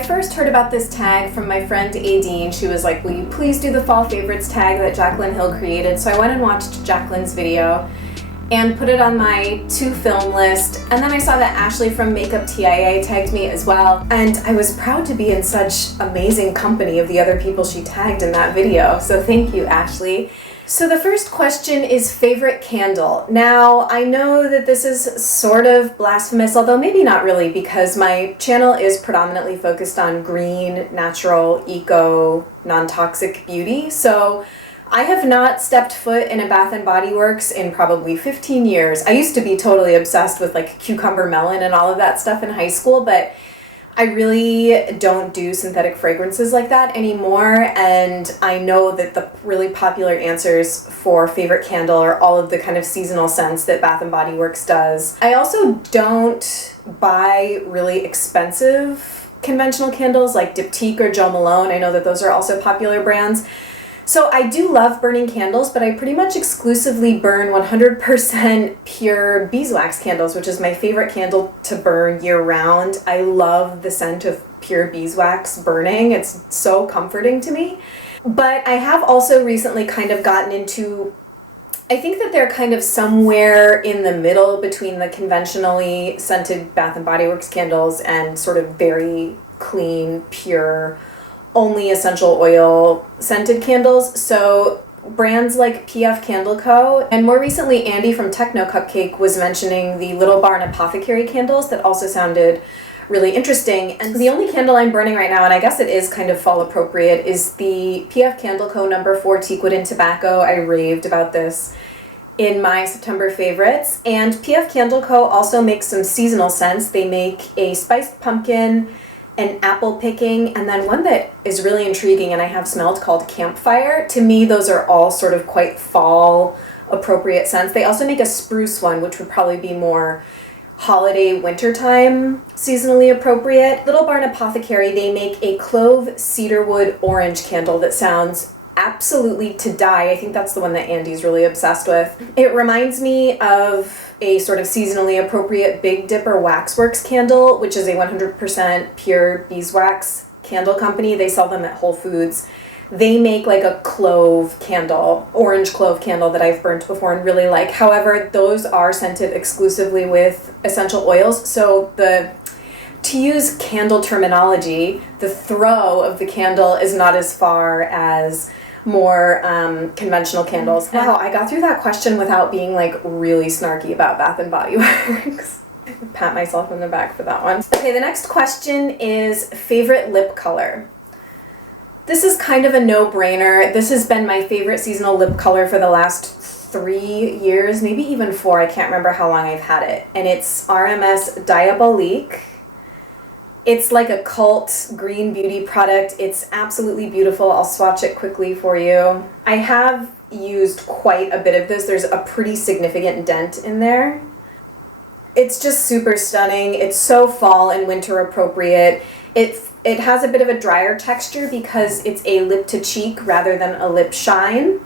I first heard about this tag from my friend Adine. She was like, will you please do the fall favorites tag that Jaclyn Hill created? So I went and watched Jaclyn's video and put it on my to film list. And then I saw that Ashley from MakeupTIA tagged me as well. And I was proud to be in such amazing company of the other people she tagged in that video. So thank you, Ashley. So the first question is favorite candle. Now, I know that this is sort of blasphemous, although maybe not really, because my channel is predominantly focused on green, natural, eco, non-toxic beauty. So I have not stepped foot in a Bath & Body Works in probably 15 years. I used to be totally obsessed with like cucumber melon and all of that stuff in high school, but I really don't do synthetic fragrances like that anymore, and I know that the really popular answers for favorite candle are all of the kind of seasonal scents that Bath & Body Works does. I also don't buy really expensive conventional candles like Diptyque or Jo Malone. I know that those are also popular brands. So I do love burning candles, but I pretty much exclusively burn 100% pure beeswax candles, which is my favorite candle to burn year-round. I love the scent of pure beeswax burning. It's so comforting to me. But I have also recently kind of gotten into, I think that they're kind of somewhere in the middle between the conventionally scented Bath & Body Works candles and sort of very clean, pure, only essential oil scented candles. So brands like PF Candle Co. and more recently Andy from Techno Cupcake was mentioning the Little Barn Apothecary candles that also sounded really interesting. And the only candle I'm burning right now, and I guess it is kind of fall appropriate, is the PF Candle Co. No. 4 Teakwood and Tobacco. I raved about this in my September favorites. And PF Candle Co. also makes some seasonal scents. They make a spiced pumpkin, an apple picking, and then one that is really intriguing and I have smelled called Campfire. To me, those are all sort of quite fall appropriate scents. They also make a spruce one, which would probably be more holiday wintertime seasonally appropriate. Little Barn Apothecary, they make a clove cedarwood orange candle that sounds absolutely to die. I think that's the one that Andy's really obsessed with. It reminds me of a sort of seasonally appropriate Big Dipper Waxworks candle, which is a 100% pure beeswax candle company. They sell them at Whole Foods. They make like a clove candle, orange clove candle that I've burnt before and really like. However, those are scented exclusively with essential oils. So to use candle terminology, the throw of the candle is not as far as more conventional candles. Wow, I got through that question without being like really snarky about Bath & Body Works. Pat myself on the back for that one. Okay, the next question is favorite lip color. This is kind of a no-brainer. This has been my favorite seasonal lip color for the last 3 years, maybe even 4. I can't remember how long I've had it. And it's RMS Diabolique. It's like a cult green beauty product. It's absolutely beautiful. I'll swatch it quickly for you. I have used quite a bit of this. There's a pretty significant dent in there. It's just super stunning. It's so fall and winter appropriate. It has a bit of a drier texture because it's a lip to cheek rather than a lip shine.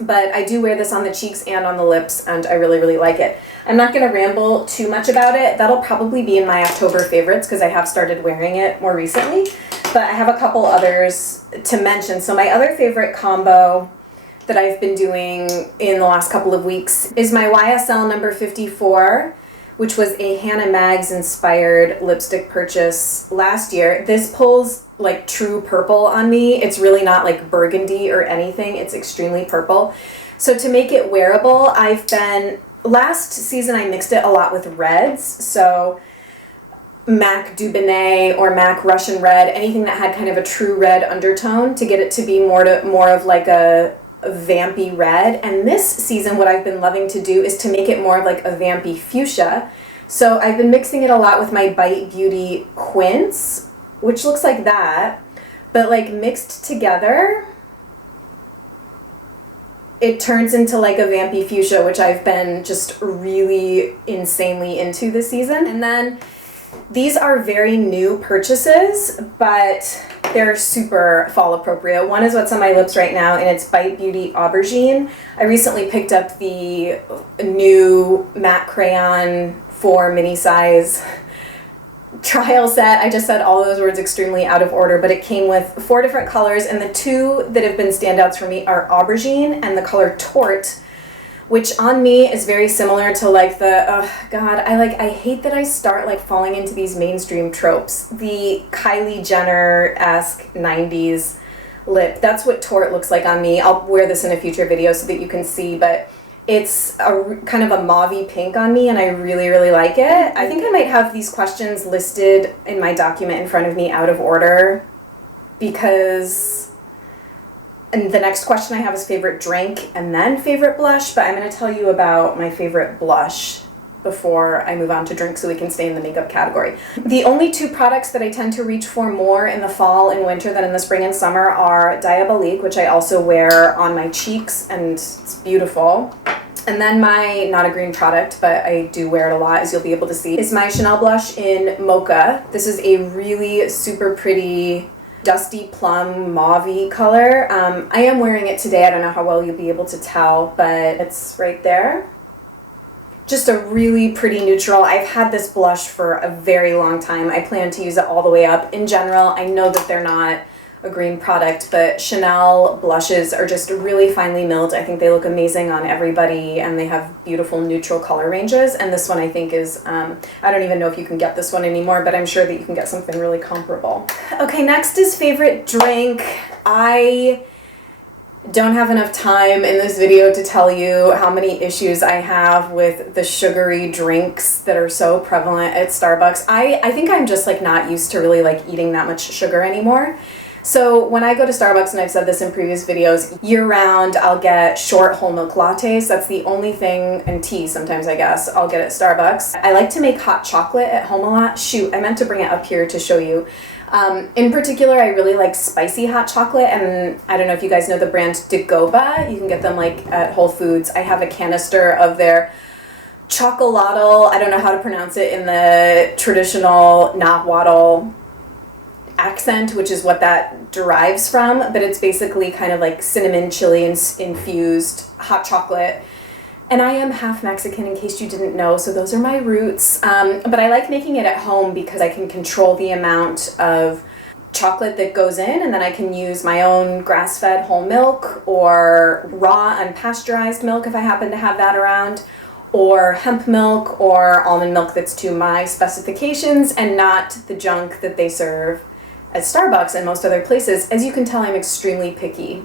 But I do wear this on the cheeks and on the lips, and I really, really like it. I'm not going to ramble too much about it. That'll probably be in my October favorites because I have started wearing it more recently. But I have a couple others to mention. So my other favorite combo that I've been doing in the last couple of weeks is my YSL number 54, which was a Hannah Mags inspired lipstick purchase last year. This pulls like true purple on me. It's really not like burgundy or anything. It's extremely purple. So to make it wearable, last season I mixed it a lot with reds. So MAC Dubonnet or MAC Russian Red, anything that had kind of a true red undertone to get it to be more of like a vampy red. And this season what I've been loving to do is to make it more like a vampy fuchsia. So I've been mixing it a lot with my Bite Beauty Quince, which looks like that, but like mixed together, it turns into like a vampy fuchsia, which I've been just really insanely into this season. And then these are very new purchases, but they're super fall appropriate. One is what's on my lips right now, and it's Bite Beauty Aubergine. I recently picked up the new matte crayon 4 mini size trial set. I just said all those words extremely out of order, but it came with 4 different colors, and the 2 that have been standouts for me are Aubergine and the color Tort, which on me is very similar to like the, oh God, I hate that I start like falling into these mainstream tropes. The Kylie Jenner-esque 90s lip. That's what Tort looks like on me. I'll wear this in a future video so that you can see, but it's a kind of a mauvey pink on me, and I really, really like it. I think I might have these questions listed in my document in front of me out of order because, and the next question I have is favorite drink and then favorite blush, but I'm going to tell you about my favorite blush before I move on to drink so we can stay in the makeup category. The only 2 products that I tend to reach for more in the fall and winter than in the spring and summer are Diabolique, which I also wear on my cheeks, and it's beautiful. And then my, not a green product, but I do wear it a lot, as you'll be able to see, is my Chanel blush in Mocha. This is a really super pretty dusty plum mauve-y color. I am wearing it today. I don't know how well you'll be able to tell, but it's right there. Just a really pretty neutral. I've had this blush for a very long time. I plan to use it all the way up. In general, I know that they're not a green product, but Chanel blushes are just really finely milled. I think they look amazing on everybody, and they have beautiful neutral color ranges. And this one I think is, I don't even know if you can get this one anymore, but I'm sure that you can get something really comparable. Okay, next is favorite drink. I don't have enough time in this video to tell you how many issues I have with the sugary drinks that are so prevalent at Starbucks. I think I'm just like not used to really like eating that much sugar anymore. So when I go to Starbucks, and I've said this in previous videos, year round I'll get short whole milk lattes. That's the only thing, and tea sometimes I guess, I'll get at Starbucks. I like to make hot chocolate at home a lot. Shoot, I meant to bring it up here to show you. In particular, I really like spicy hot chocolate, and I don't know if you guys know the brand Dagoba. You can get them like at Whole Foods. I have a canister of their chocolatl, I don't know how to pronounce it in the traditional Nahuatl accent, which is what that derives from, but it's basically kind of like cinnamon chili infused hot chocolate. And I am half Mexican, in case you didn't know, so those are my roots. But I like making it at home because I can control the amount of chocolate that goes in, and then I can use my own grass-fed whole milk or raw unpasteurized milk if I happen to have that around, or hemp milk or almond milk that's to my specifications and not the junk that they serve at Starbucks and most other places. As you can tell, I'm extremely picky.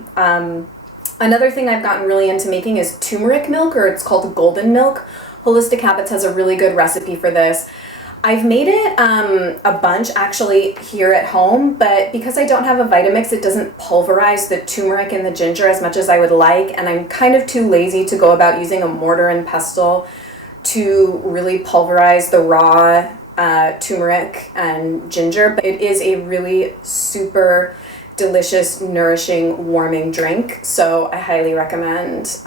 Another thing I've gotten really into making is turmeric milk, or it's called golden milk. Holistic Habits has a really good recipe for this. I've made it a bunch actually here at home, but because I don't have a Vitamix, it doesn't pulverize the turmeric and the ginger as much as I would like, and I'm kind of too lazy to go about using a mortar and pestle to really pulverize the raw turmeric and ginger. But it is a really super delicious, nourishing, warming drink, so I highly recommend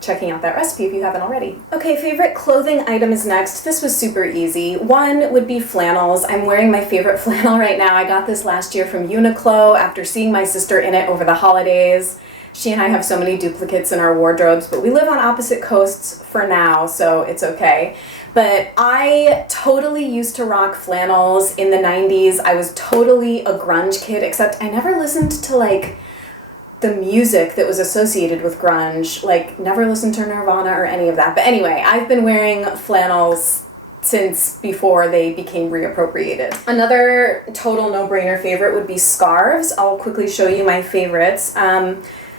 checking out that recipe if you haven't already. Okay, favorite clothing item is next. This was super easy. One would be flannels. I'm wearing my favorite flannel right now. I got this last year from Uniqlo after seeing my sister in it over the holidays. She and I have so many duplicates in our wardrobes, but we live on opposite coasts for now, so it's okay. But I totally used to rock flannels in the 90s. I was totally a grunge kid, except I never listened to like the music that was associated with grunge, like never listened to Nirvana or any of that. But anyway, I've been wearing flannels since before they became reappropriated. Another total no-brainer favorite would be scarves. I'll quickly show you my favorites.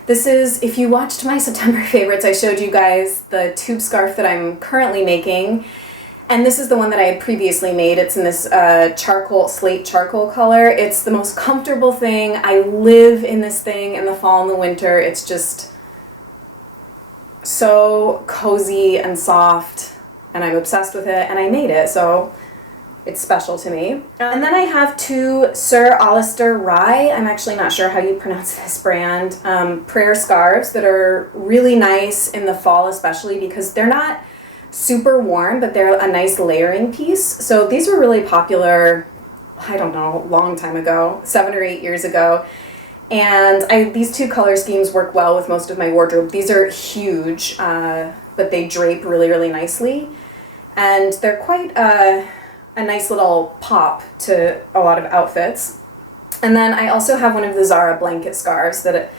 This is, if you watched my September favorites, I showed you guys the tube scarf that I'm currently making. And this is the one that I had previously made. It's in this slate charcoal color. It's the most comfortable thing. I live in this thing in the fall and the winter. It's just so cozy and soft, and I'm obsessed with it, and I made it, so it's special to me. And then I have two Sir Alistair Rye, I'm actually not sure how you pronounce this brand, prayer scarves that are really nice in the fall, especially because they're not super warm, but they're a nice layering piece. So these were really popular, I don't know, a long time ago, 7 or 8 years ago. And these two color schemes work well with most of my wardrobe. These are huge, but they drape really, really nicely. And they're quite a nice little pop to a lot of outfits. And then I also have one of the Zara blanket scarves that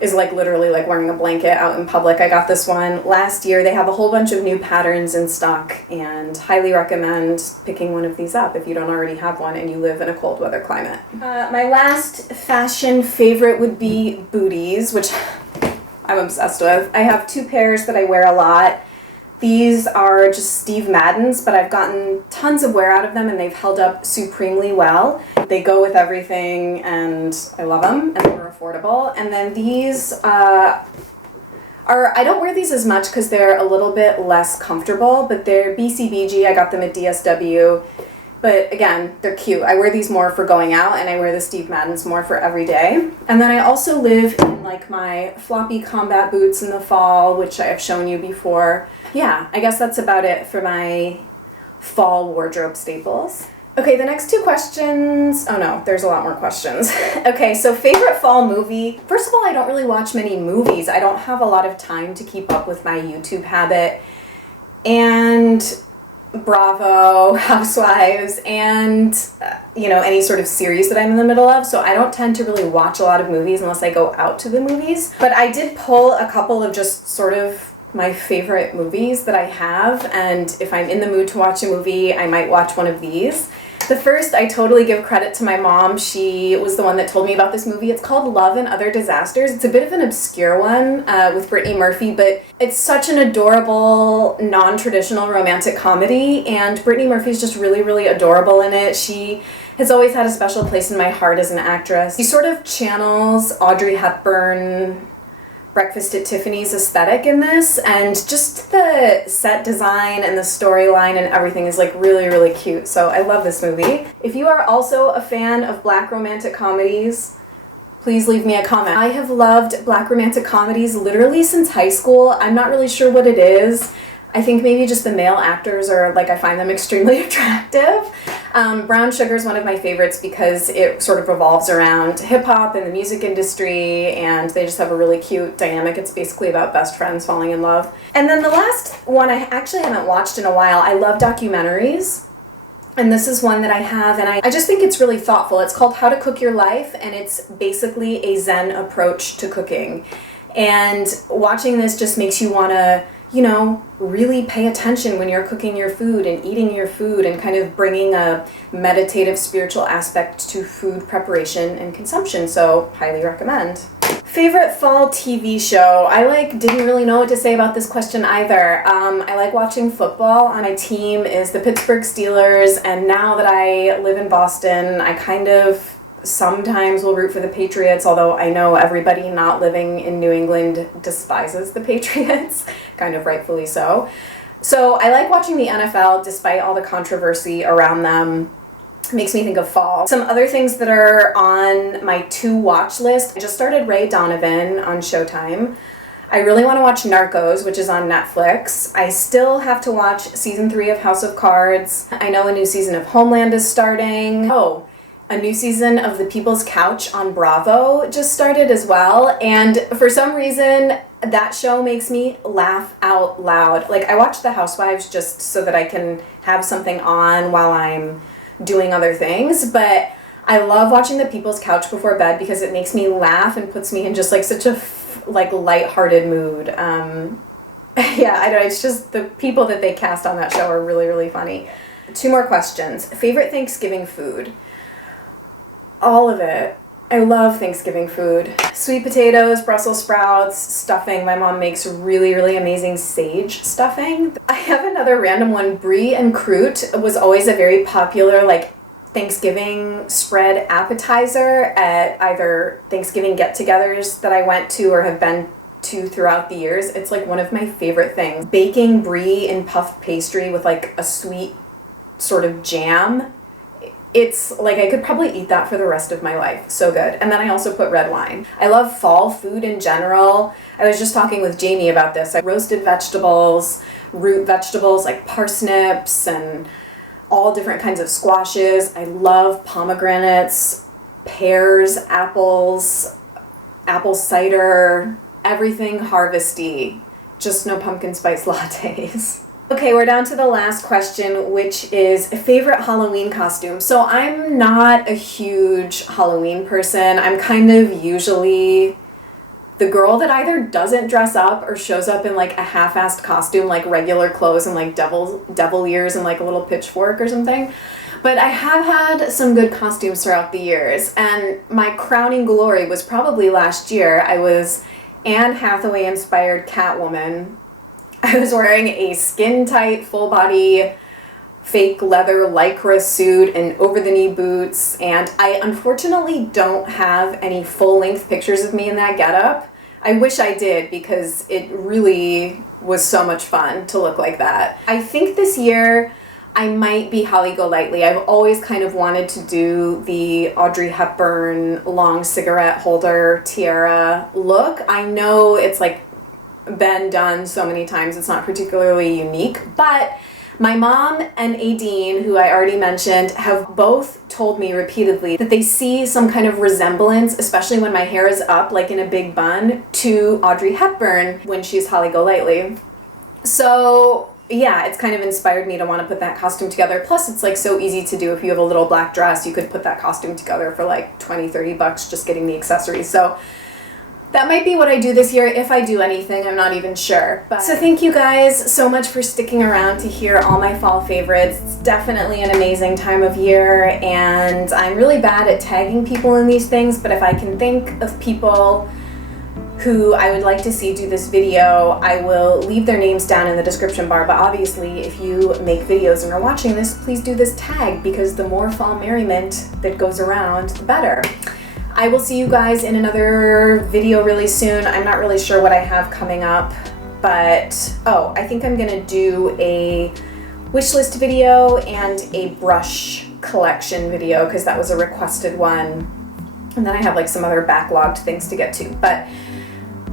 is like literally like wearing a blanket out in public. I got this one last year. They have a whole bunch of new patterns in stock and highly recommend picking one of these up if you don't already have one and you live in a cold weather climate. My last fashion favorite would be booties, which I'm obsessed with. I have 2 pairs that I wear a lot. These are just Steve Madden's, but I've gotten tons of wear out of them and they've held up supremely well. They go with everything and I love them and they're affordable. And then these I don't wear these as much because they're a little bit less comfortable, but they're BCBG. I got them at DSW. But again, they're cute. I wear these more for going out and I wear the Steve Madden's more for every day. And then I also live in like my floppy combat boots in the fall, which I have shown you before. Yeah, I guess that's about it for my fall wardrobe staples. Okay, the next 2 questions, oh no, there's a lot more questions. Okay, so favorite fall movie. First of all, I don't really watch many movies. I don't have a lot of time to keep up with my YouTube habit. And Bravo, Housewives, and any sort of series that I'm in the middle of, so I don't tend to really watch a lot of movies unless I go out to the movies. But I did pull a couple of just sort of my favorite movies that I have, and if I'm in the mood to watch a movie, I might watch one of these. The first, I totally give credit to my mom. She was the one that told me about this movie. It's called Love and Other Disasters. It's a bit of an obscure one with Brittany Murphy, but it's such an adorable, non-traditional romantic comedy, and Brittany Murphy's just really, really adorable in it. She has always had a special place in my heart as an actress. She sort of channels Audrey Hepburn, Breakfast at Tiffany's aesthetic in this, and just the set design and the storyline and everything is like really, really cute. So I love this movie. If you are also a fan of Black romantic comedies, please leave me a comment. I have loved Black romantic comedies literally since high school. I'm not really sure what it is. I think maybe just the male actors are I find them extremely attractive. Brown Sugar is one of my favorites because it sort of revolves around hip-hop and the music industry, and they just have a really cute dynamic. It's basically about best friends falling in love. And then the last one I actually haven't watched in a while. I love documentaries, and this is one that I have, and I just think it's really thoughtful. It's called How to Cook Your Life, and it's basically a Zen approach to cooking. And watching this just makes you want to really pay attention when you're cooking your food and eating your food and kind of bringing a meditative spiritual aspect to food preparation and consumption. So highly recommend. Favorite fall TV show? I didn't really know what to say about this question either. I like watching football. My team is the Pittsburgh Steelers, and now that I live in Boston, I kind of sometimes will root for the Patriots, although I know everybody not living in New England despises the Patriots, kind of rightfully so. So I like watching the NFL despite all the controversy around them. It makes me think of fall. Some other things that are on my to-watch list. I just started Ray Donovan on Showtime. I really want to watch Narcos, which is on Netflix. I still have to watch season 3 of House of Cards. I know a new season of Homeland is starting. Oh, a new season of The People's Couch on Bravo just started as well, and for some reason that show makes me laugh out loud. I watch The Housewives just so that I can have something on while I'm doing other things, but I love watching The People's Couch before bed because it makes me laugh and puts me in just such a lighthearted mood. Yeah, I don't know, it's just the people that they cast on that show are really, really funny. 2 more questions. Favorite Thanksgiving food? All of it. I love Thanksgiving food. Sweet potatoes, Brussels sprouts, stuffing. My mom makes really, really amazing sage stuffing. I have another random one. Brie and croûte was always a very popular Thanksgiving spread appetizer at either Thanksgiving get-togethers that I went to or have been to throughout the years. It's one of my favorite things. Baking brie in puff pastry with a sweet sort of jam. It's I could probably eat that for the rest of my life. So good. And then I also put red wine. I love fall food in general. I was just talking with Jamie about this. Roasted vegetables, root vegetables like parsnips and all different kinds of squashes. I love pomegranates, pears, apples, apple cider, everything harvesty. Just no pumpkin spice lattes. Okay, we're down to the last question, which is favorite Halloween costume. So I'm not a huge Halloween person. I'm kind of usually the girl that either doesn't dress up or shows up in like a half-assed costume, like regular clothes and like devil ears and like a little pitchfork or something. But I have had some good costumes throughout the years, and my crowning glory was probably last year. I was Anne Hathaway inspired Catwoman. I was wearing a skin-tight, full-body, fake leather lycra suit and over-the-knee boots, and I unfortunately don't have any full-length pictures of me in that getup. I wish I did, because it really was so much fun to look like that. I think this year I might be Holly Golightly. I've always kind of wanted to do the Audrey Hepburn long cigarette holder tiara look. I know it's like been done so many times, it's not particularly unique, but my mom and Adine, who I already mentioned, have both told me repeatedly that they see some kind of resemblance, especially when my hair is up like in a big bun, to Audrey Hepburn when she's Holly Golightly. So yeah, it's kind of inspired me to want to put that costume together. Plus it's like so easy to do. If you have a little black dress, you could put that costume together for like $20-30 just getting the accessories. So that might be what I do this year, if I do anything, I'm not even sure. So thank you guys so much for sticking around to hear all my fall favorites. It's definitely an amazing time of year, and I'm really bad at tagging people in these things, but if I can think of people who I would like to see do this video, I will leave their names down in the description bar. But obviously, if you make videos and are watching this, please do this tag, because the more fall merriment that goes around, the better. I will see you guys in another video really soon. I'm not really sure what I have coming up, but I think I'm gonna do a wishlist video and a brush collection video, because that was a requested one. And then I have like some other backlogged things to get to. But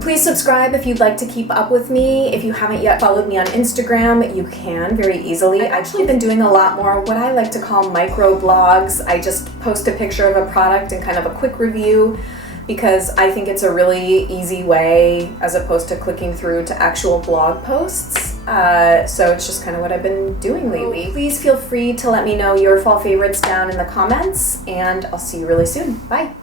please subscribe if you'd like to keep up with me. If you haven't yet followed me on Instagram, you can very easily. I've actually been doing a lot more what I like to call micro blogs. I just post a picture of a product and kind of a quick review, because I think it's a really easy way, as opposed to clicking through to actual blog posts. So it's just kind of what I've been doing lately. Please feel free to let me know your fall favorites down in the comments, and I'll see you really soon. Bye.